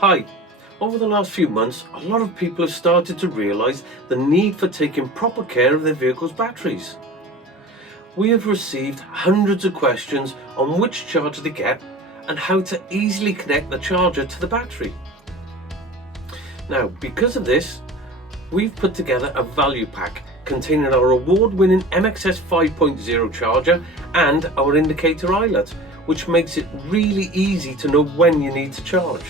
Hi. Over the last few months, a lot of people have started to realise the need for taking proper care of their vehicle's batteries. We have received hundreds of questions on which charger to get and how to easily connect the charger to the battery. Now, because of this, we've put together a value pack containing our award-winning MXS 5.0 charger and our Indicator Eyelet, which makes it really easy to know when you need to charge.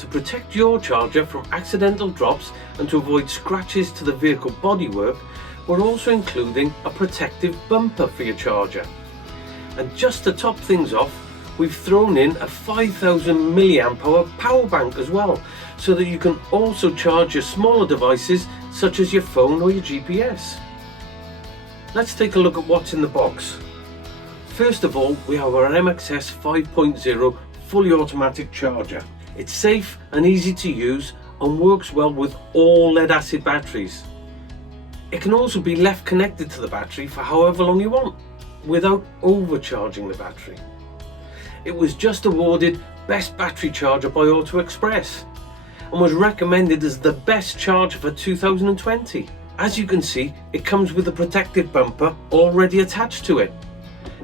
To protect your charger from accidental drops and to avoid scratches to the vehicle bodywork, we're also including a protective bumper for your charger. And just to top things off, we've thrown in a 5000 mAh power bank as well, so that you can also charge your smaller devices such as your phone or your GPS. Let's take a look at what's in the box. First of all, we have our MXS 5.0 fully automatic charger. It's safe and easy to use and works well with all lead acid batteries. It can also be left connected to the battery for however long you want, without overcharging the battery. It was just awarded Best Battery Charger by Auto Express and was recommended as the best charger for 2020. As you can see, it comes with a protective bumper already attached to it.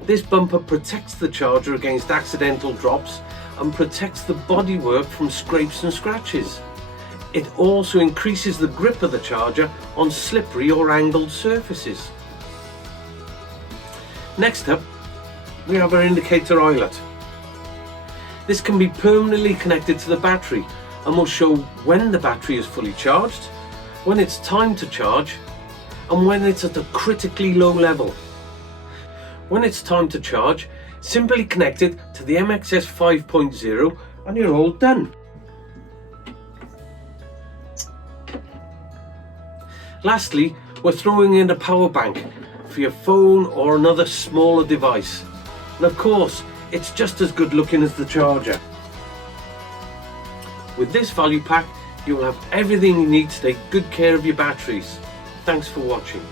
This bumper protects the charger against accidental drops and protects the bodywork from scrapes and scratches. It also increases the grip of the charger on slippery or angled surfaces. Next up, we have our Indicator Eyelet. This can be permanently connected to the battery and will show when the battery is fully charged, when it's time to charge, and when it's at a critically low level. When it's time to charge, simply connect it to the MXS 5.0 and you're all done. Lastly, we're throwing in a power bank for your phone or another smaller device. And of course, it's just as good looking as the charger. With this value pack, you'll have everything you need to take good care of your batteries. Thanks for watching.